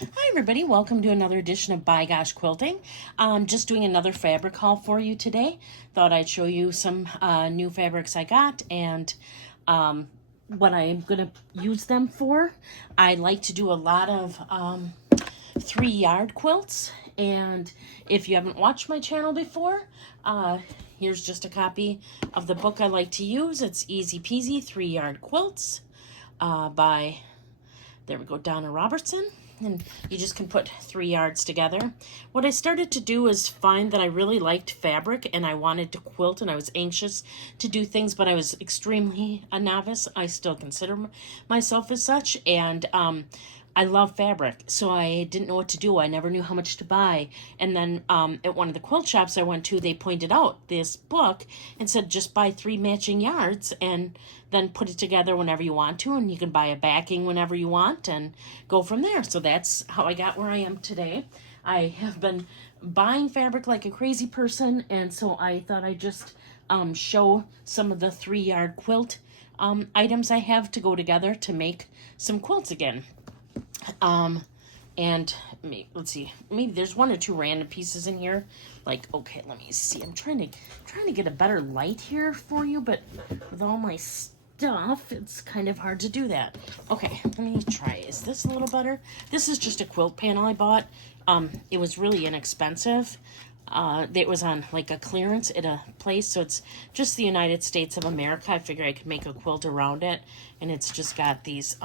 Hi everybody, welcome to another edition of By Gosh Quilting. Just doing another fabric haul for you today. Thought I'd show you some new fabrics I got and what I'm going to use them for. I like to do a lot of 3-yard quilts, and if you haven't watched my channel before, here's just a copy of the book I like to use. It's Easy Peasy 3-Yard Quilts by, there we go, Donna Robertson. And you just can put 3 yards together. What I started to do is find that I really liked fabric and I wanted to quilt, and I was anxious to do things, but I was extremely a novice. I still consider myself as such, and I love fabric, so I didn't know what to do. I never knew how much to buy. And then at one of the quilt shops I went to, they pointed out this book and said just buy 3 matching yards and then put it together whenever you want to, and you can buy a backing whenever you want and go from there. So that's how I got where I am today. I have been buying fabric like a crazy person, and so I thought I'd just show some of the 3-yard quilt items I have to go together to make some quilts again. And let's see, maybe there's 1 or 2 random pieces in here. Like, okay, let me see. I'm trying to get a better light here for you, but with all my stuff, it's kind of hard to do that. Okay, let me try. Is this a little better? This is just a quilt panel I bought. It was really inexpensive. It was on like a clearance at a place, so it's just the United States of America. I figured I could make a quilt around it, and it's just got these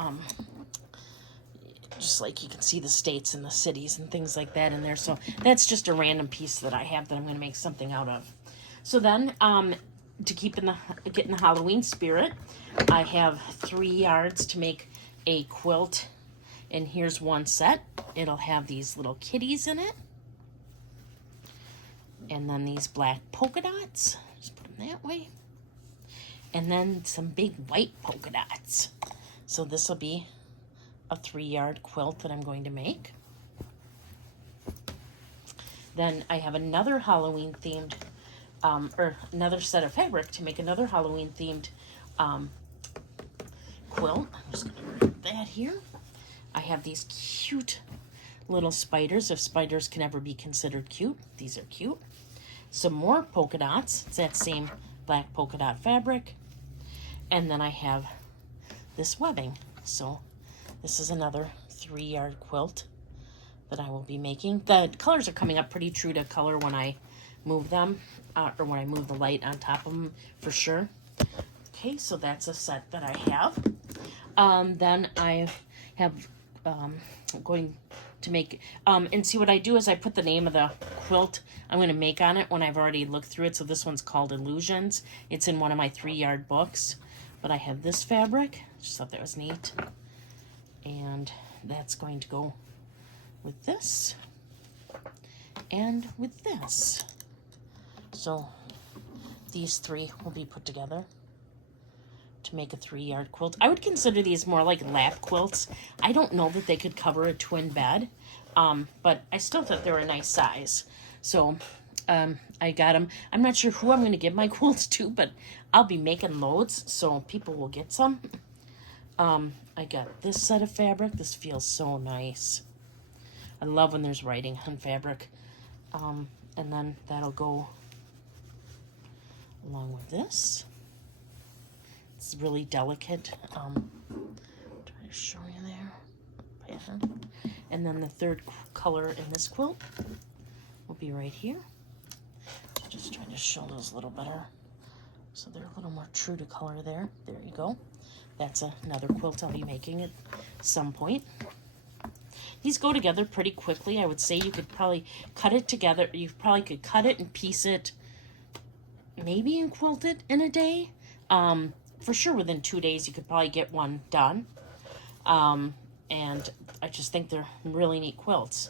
just like you can see the states and the cities and things like that in there. So that's just a random piece that I have that I'm going to make something out of. So then, to get in the Halloween spirit, I have 3 yards to make a quilt, and here's one set. It'll have these little kitties in it, and then these black polka dots. Just put them that way, and then some big white polka dots. So this will be a 3-yard quilt that I'm going to make. Then I have another Halloween themed, or another set of fabric to make another Halloween themed quilt. I'm just gonna grab that here. I have these cute little spiders, if spiders can ever be considered cute. These are cute. Some more polka dots. It's that same black polka dot fabric. And then I have this webbing. So this is another 3-yard quilt that I will be making. The colors are coming up pretty true to color when I move them, or when I move the light on top of them, for sure. Okay, so that's a set that I have. Then I have, I'm going to make, and see what I do is I put the name of the quilt I'm going to make on it when I've already looked through it. So this one's called Illusions. It's in one of my 3-yard books. But I have this fabric. Just thought that was neat. And that's going to go with this and with this. So these 3 will be put together to make a 3-yard quilt. I would consider these more like lap quilts. I don't know that they could cover a twin bed, but I still thought they were a nice size. So I got them. I'm not sure who I'm going to give my quilts to, but I'll be making loads, so people will get some. I got this set of fabric. This feels so nice. I love when there's writing on fabric. And then that'll go along with this. It's really delicate. Try to show you there. Pattern. And then the 3rd color in this quilt will be right here. So just trying to show those a little better, so they're a little more true to color there. There you go. That's another quilt I'll be making at some point. These go together pretty quickly. I would say you could probably cut it together. You probably could cut it and piece it, maybe, and quilt it in a day. For sure within 2 days you could probably get one done. And I just think they're really neat quilts.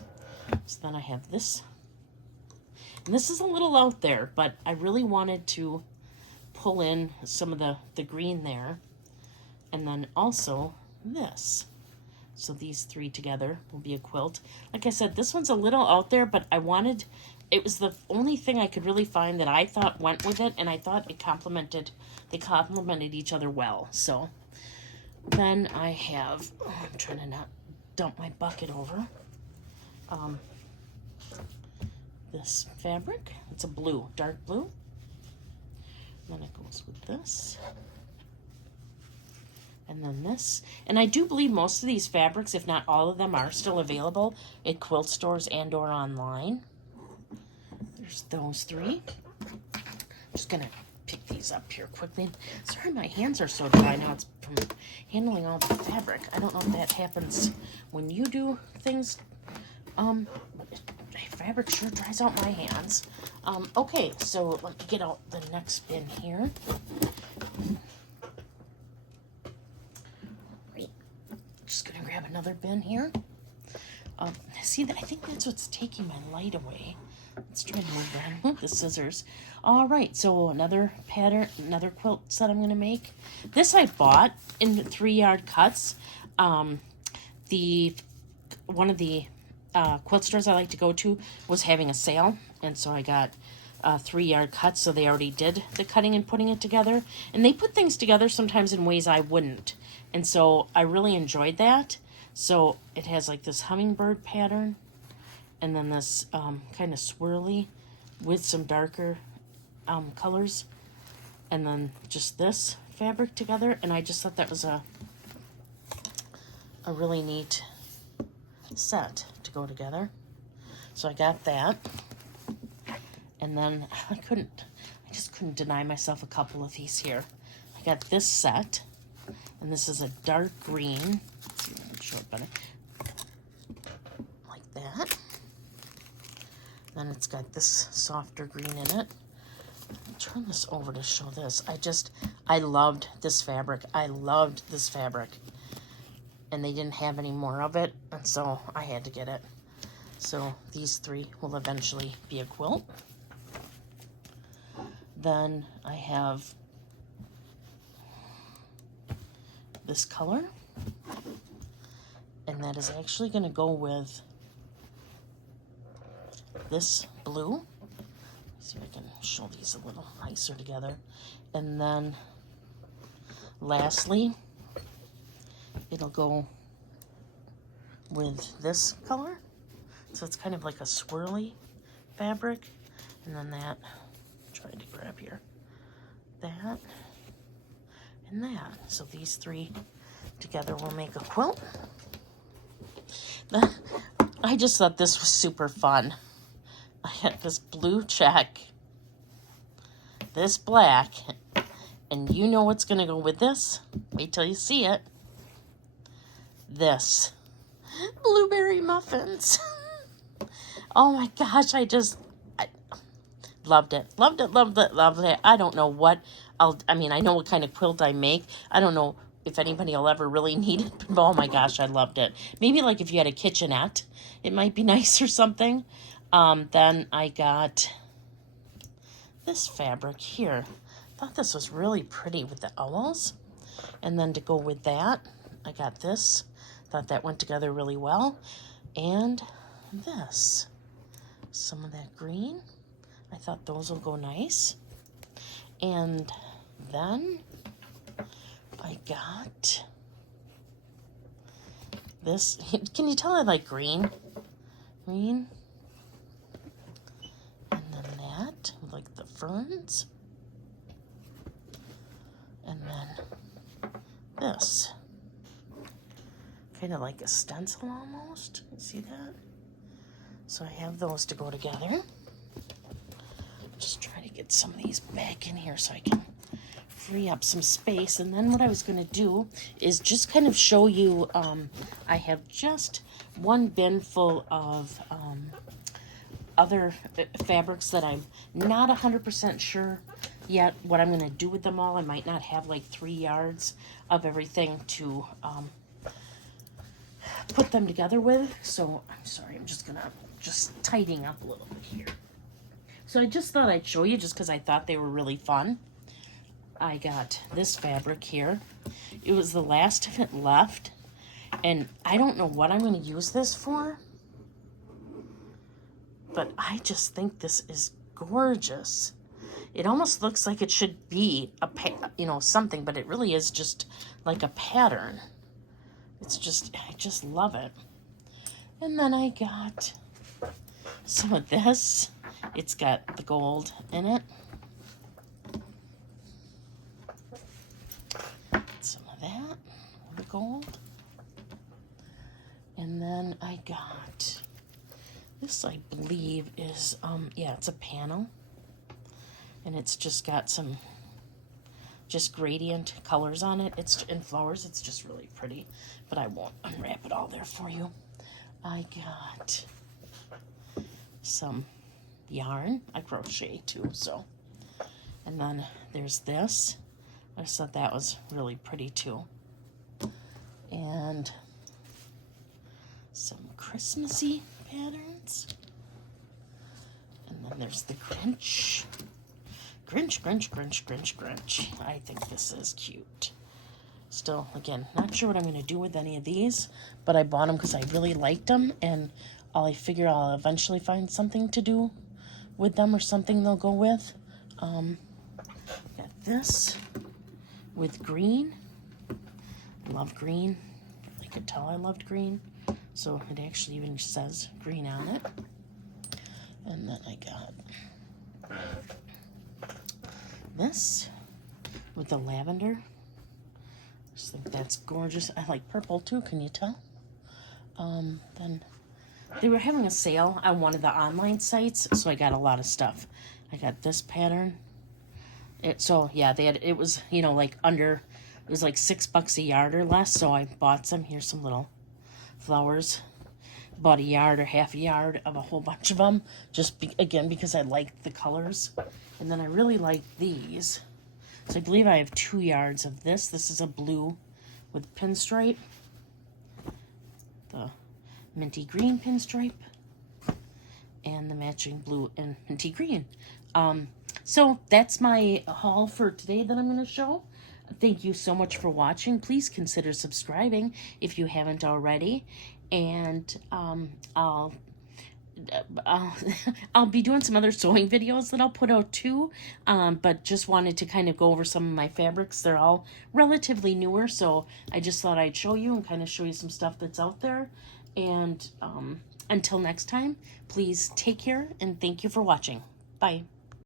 So then I have this. And this is a little out there, but I really wanted to pull in some of the green there. And then also this. So these 3 together will be a quilt. Like I said, this one's a little out there, but it was the only thing I could really find that I thought went with it, and I thought they complemented each other well. So then I have, I'm trying to not dump my bucket over. this fabric. It's a blue, dark blue. Then it goes with this. And then this. And I do believe most of these fabrics, if not all of them, are still available at quilt stores and or online. There's those three. I'm just going to pick these up here quickly. Sorry, my hands are so dry now. It's from handling all the fabric. I don't know if that happens when you do things. Fabric sure dries out my hands. Okay, so let me get out the next bin here. Just gonna grab another bin here. See, I think that's what's taking my light away. Let's try to move that with the scissors. All right, so another pattern, another quilt set I'm gonna make. This I bought in 3-yard cuts. One of the quilt stores I like to go to was having a sale, and so I got 3-yard cuts, so they already did the cutting and putting it together, and they put things together sometimes in ways I wouldn't, and so I really enjoyed that. So it has like this hummingbird pattern, and then this kind of swirly with some darker colors, and then just this fabric together, and I just thought that was a really neat set to go together. So I got that, and then I just couldn't deny myself a couple of these here. I got this set, and this is a dark green. Let's see if I can show it better. Like that. Then it's got this softer green in it. I'll turn this over to show this. I loved this fabric. I loved this fabric. And they didn't have any more of it, and so I had to get it. So these three will eventually be a quilt. Then I have this color, and that is actually going to go with this blue. Let's see if I can show these a little nicer together. And then lastly, it'll go with this color. So it's kind of like a swirly fabric. And then that, trying to grab here, that, and that. So these three together will make a quilt. I just thought this was super fun. I had this blue check, this black, and you know what's going to go with this? Wait till you see it. This. Blueberry muffins. Oh my gosh, I loved it. Loved it, loved it, loved it. I don't know what I know what kind of quilt I make. I don't know if anybody will ever really need it. But oh my gosh, I loved it. Maybe like if you had a kitchenette, it might be nice or something. Then I got this fabric here. Thought this was really pretty with the owls. And then to go with that, I got this. Thought that went together really well. And this. Some of that green. I thought those will go nice. And then I got this. Can you tell I like green? Green. And then that, like the ferns. And then this. Kind of like a stencil almost. You see that? So I have those to go together. Just try to get some of these back in here so I can free up some space. And then what I was going to do is just kind of show you, I have just one bin full of other fabrics that I'm not 100% sure yet what I'm going to do with them all. I might not have like 3 yards of everything to put them together with. So I'm sorry, I'm just gonna tidying up a little bit here. So I just thought I'd show you just because I thought they were really fun. I got this fabric here. It was the last of it left, and I don't know what I'm going to use this for, but I just think this is gorgeous. It almost looks like it should be something, but it really is just like a pattern. It's just, I just love it. And then I got some of this. It's got the gold in it. Some of that, the gold. And then I got this, I believe is, yeah, it's a panel. And it's just got some just gradient colors on it. It's in flowers. It's just really pretty, but I won't unwrap it all there for you. I got some yarn. I crochet too, so. And then there's this. I just thought that was really pretty too. And some Christmassy patterns. And then there's the Grinch. Grinch, Grinch, Grinch, Grinch, Grinch. I think this is cute. Still, again, not sure what I'm going to do with any of these, but I bought them because I really liked them, and I figure I'll eventually find something to do with them or something they'll go with. Got this with green. Love green. I could tell I loved green, so it actually even says green on it. And then I got this with the lavender. I just think that's gorgeous. I like purple too, can you tell? Then they were having a sale on one of the online sites, so I got a lot of stuff. I got this pattern. So yeah, it was, you know, like it was like $6 a yard or less, so I bought some. Here's some little flowers. Bought a yard or half a yard of a whole bunch of them, just again because I liked the colors. And then I really like these. So I believe I have 2 yards of this. This is a blue with pinstripe. The minty green pinstripe. And the matching blue and minty green. So that's my haul for today that I'm going to show. Thank you so much for watching. Please consider subscribing if you haven't already. And I'll be doing some other sewing videos that I'll put out too, but just wanted to kind of go over some of my fabrics. They're all relatively newer, so I just thought I'd show you and kind of show you some stuff that's out there. And until next time, please take care and thank you for watching. Bye.